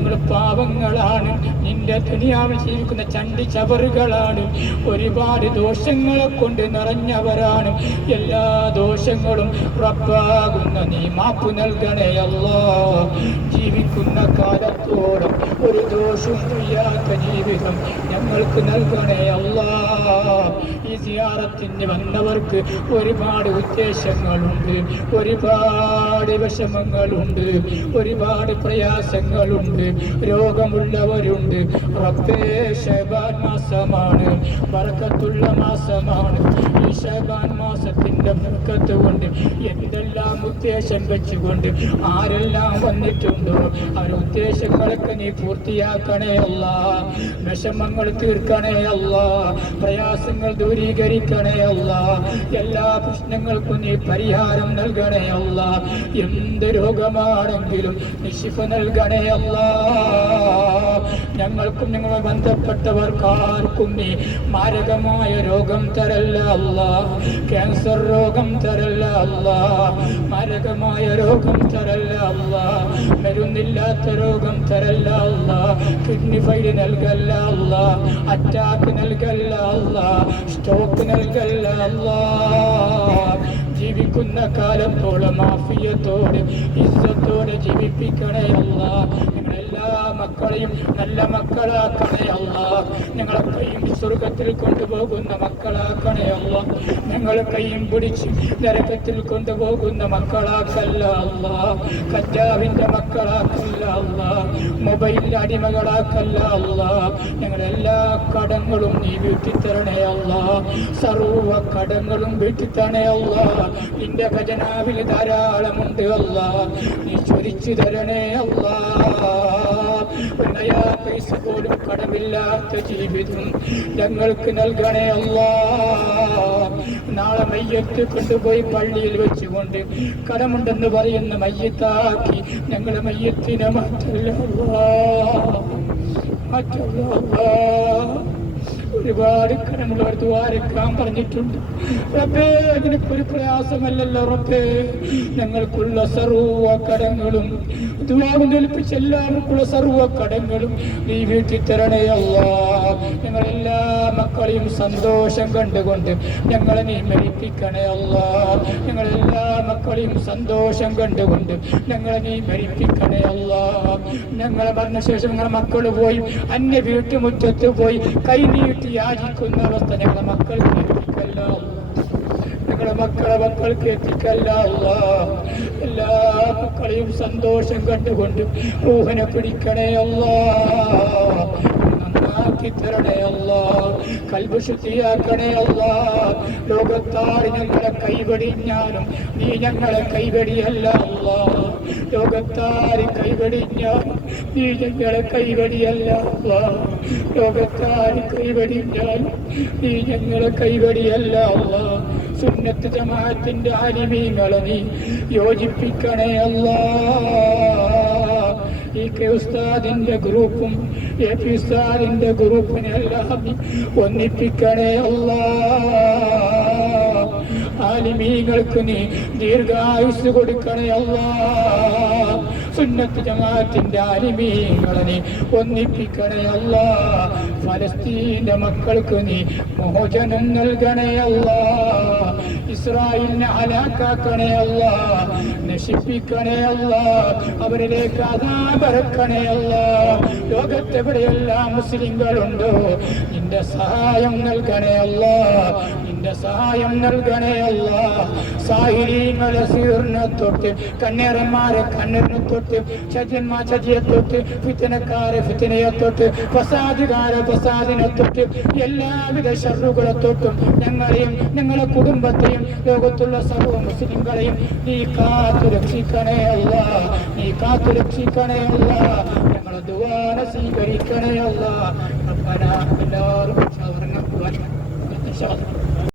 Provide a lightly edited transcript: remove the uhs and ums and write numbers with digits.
ഞങ്ങൾ പാവങ്ങളാണ്, നിന്റെ ദുനിയാവിൽ ജീവിക്കുന്ന ചണ്ടി ചവറുകളാണ്, ഒരുപാട് ദോഷങ്ങളെ കൊണ്ട് നിറഞ്ഞവരാണ്. എല്ലാ ദോഷങ്ങളും റബ്ബാകുന്ന നീ മാപ്പ് നൽകണേ അല്ലാഹ്. ജീവിക്കുന്ന കാലത്തോളം ഒരു ദോഷവും ചെയ്യാത്ത ജീവിതം ഞങ്ങൾക്ക് നൽകണേ അല്ലാഹ്. ഈ സിയാറത്തിന് വന്നവർക്ക് ഒരുപാട് ഉദ്ദേശങ്ങളുണ്ട്, ഒരുപാട് വിഷമങ്ങളുണ്ട്, ഒരുപാട് പ്രയാസങ്ങളുണ്ട്, രോഗമുള്ളവരുണ്ട്. റബ്ബേ, ശഅബാൻ മാസമാണ്, ബറക്കത്തുള്ള മാസമാണ്. ഈ ശഅബാൻ മാസത്തിന്റെ ബറക്കത്ത് കൊണ്ട് എന്തെല്ലാം ഉദ്ദേശം വെച്ചുകൊണ്ട് ആരെല്ലാം വന്നിട്ടുണ്ടോ അവരുടെ ഉദ്ദേശങ്ങളൊക്കെ നീ പൂർത്തിയാക്കണേ അല്ലാഹ്. വിഷമങ്ങൾ തീർക്കണേ അല്ലാഹ്, പ്രയാസങ്ങൾ ദൂരീകരിക്കണേ അല്ലാഹ്. എല്ലാ പ്രശ്നങ്ങൾക്കും നീ പരിഹാരം നൽകണേ അല്ലാഹ്. എന്ത് രോഗമാണെങ്കിലും നീ ശിഫ നൽകണേ അല്ലാഹ്. ഞങ്ങൾക്കും ഞങ്ങളെ ബന്ധപ്പെട്ടവർക്കാർക്കും നീ മാരകമായ രോഗം തരല്ല അല്ലാഹ്. ക്യാൻസർ രോഗം തരല്ല അല്ലാഹ്, മാരകമായ രോഗം തരല്ല അല്ലാഹ്, മരുന്നില്ലാത്ത രോഗം തരല്ല അല്ലാഹ്, കിഡ്നി ഫെയിലിയർ നൽകല്ല അല്ലാഹ്, അറ്റാക്ക് നൽകല്ല അല്ലാഹ്, സ്ട്രോക്ക് നൽകല്ല അല്ലാഹ്. ജീവിക്കുന്ന കാലത്തോളം ആഫിയത്തോടെ ഇസ്സത്തോടെ ജീവിപ്പിക്കണേ അല്ലാഹ്. ഞങ്ങളെല്ലാ മക്കളെയും നല്ല മക്കളാക്കണേ അല്ലാഹ്. ഞങ്ങളെ കൈയും സ്വർഗത്തിൽ കൊണ്ടുപോകുന്ന മക്കളാക്കണേ അല്ലാഹ്. ഞങ്ങളെ കൈയും പിടിച്ച് നരകത്തിൽ കൊണ്ടുപോകുന്ന മക്കളാക്കല്ല അല്ലാഹ്. കഞ്ചാവിന്റെ മക്കളാക്കല്ല അല്ലാഹ്, മൊബൈലിന്റെ അടിമകളാക്കല്ല അല്ലാഹ്. ഞങ്ങളെല്ലാ കടങ്ങളും നീ വീട്ടിത്തരണേ അല്ലാഹ്. സർവ്വ കടങ്ങളും വീട്ടിത്തരണേ അല്ലാഹ്. നിന്റെ ഖജനാവിൽ ധാരാളമുണ്ട് അല്ലാഹ്, നീ ചൊരിച്ചു തരണേ അല്ലാഹ്. പൈസ പോലും കടമില്ലാത്ത ജീവിതം ഞങ്ങൾക്ക് നൽകണേ അല്ലാഹ്. നാളെ മയ്യത്ത് കൊണ്ടുപോയി പള്ളിയിൽ വെച്ചുകൊണ്ട് കടമുണ്ടെന്ന് പറയുന്ന മയ്യത്താക്കി ഞങ്ങളെ മയ്യത്തിനെ മാറ്റല്ല അല്ലാഹ്, മാറ്റല്ല അല്ലാഹ്. ഒരുപാട് കടമുള്ളവർ ദ്വാരക്കാൻ പറഞ്ഞിട്ടുണ്ട് റബ്ബേ. അതിനൊരു പ്രയാസമല്ലല്ലോ റബ്ബേ. ഞങ്ങൾക്കുള്ള സർവ്വ കടങ്ങളും ഏൽപ്പിച്ച എല്ലാവർക്കുള്ള സർവ്വ കടങ്ങളും നീ വീട്ടിൽ തരണേ അല്ലാഹ്. ഞങ്ങളെല്ലാ മക്കളെയും സന്തോഷം കണ്ടുകൊണ്ട് ഞങ്ങളെ നീ മരിപ്പിക്കണേ അല്ലാഹ്. ഞങ്ങളെല്ലാ മക്കളെയും സന്തോഷം കണ്ടുകൊണ്ട് ഞങ്ങളെ നീ മരിപ്പിക്കണേ അല്ലാഹ്. ഞങ്ങളെ മരണശേഷം ഞങ്ങളെ മക്കൾ പോയി അന്യ വീട്ടുമുറ്റത്ത് പോയി കൈ നീട്ടി യാചിക്കുന്ന അവസ്ഥ ഞങ്ങളെ മക്കൾക്ക് എത്തിക്കല്ല, ഞങ്ങളെ മക്കൾക്ക് എത്തിക്കല്ല അല്ലാഹ്. എല്ലാ മക്കളെയും സന്തോഷം കണ്ടുകൊണ്ട് റൂഹിനെ പിടിക്കണേ അല്ലാഹ്. നന്നാക്കി തരണേ അല്ലാഹ്, ഖൽബ് ശുദ്ധിയാക്കണേ അല്ലാഹ്. ലോകത്താർ ഞങ്ങളെ കൈവടിഞ്ഞാലും നീ ഞങ്ങളെ കൈവടിയല്ല അല്ലാഹ്. ലോകത്താർ കൈവടിഞ്ഞാലും നീ ഞങ്ങളെ കൈവടിയല്ല അല്ലാഹ്. ലോകത്താർ കൈവടിഞ്ഞാലും നീ ഞങ്ങളെ കൈവടിയല്ല അല്ലാഹ്. സുന്നത്ത് ജമാഅത്തിന്റെ ആലിമീങ്ങളെ നീ യോജിപ്പിക്കണേ അല്ലാഹ്. ഈ കെ ഉസ്താദിന്റെ ഗ്രൂപ്പും എ പി ഉസ്താദിന്റെ ഗ്രൂപ്പിനെ എല്ലാം ഒന്നിപ്പിക്കണേ അല്ലാഹ്. ആലിമീങ്ങൾക്ക് നീ ദീർഘായുസ് കൊടുക്കണേ അല്ലാഹ്. സുന്നത്ത് ജമാഅത്തിന്റെ ആലിമീങ്ങളെ നീ ഒന്നിപ്പിക്കണേ അല്ലാഹ്. ഫലസ്തീന്റെ മക്കൾക്ക് നീ മോചനം നൽകണേ അല്ലാഹ്. ഇസ്രായേലിനെ ഹലാക്കാക്കണേ അല്ലാഹ്, നശിപ്പിക്കണേ അല്ലാഹ്. അവരിലേക്ക് അദാബിറക്കണേ അല്ലാഹ്. ലോകത്തെവിടെയെല്ലാം മുസ്ലിങ്ങളുണ്ടോ നിന്റെ സഹായം നൽകണേ അല്ലാഹ്, നിന്റെ സഹായം നൽകണേ അല്ലാഹ്. സാഹിരീങ്ങളെ സീറിനെ തൊട്ട് കണ്ണേറന്മാരെ കണ്ണീറിനെ തൊട്ട് ചതിയന്മാർ ചതിയെ തൊട്ട് ഫിത്തനക്കാരെ ഫിത്തനയെ തൊട്ട് ഫസാദുകാരെ ഫസാദിനെ തൊട്ട് എല്ലാവിധ ഷർറുകളെ തൊട്ടും ഞങ്ങളെയും ഞങ്ങളെ കുടുംബത്തെയും ലോകത്തുള്ള സർവ്വ മുസ്ലിങ്ങളെയും നീ കാത്തു രക്ഷിക്കണേ അല്ലാഹ്, നീ കാത്തു രക്ഷിക്കണേ അല്ലാഹ്. ഞങ്ങളെ ദുആ സ്വീകരിക്കണേ അല്ലാഹ്. റബ്ബനാ എല്ലാവരും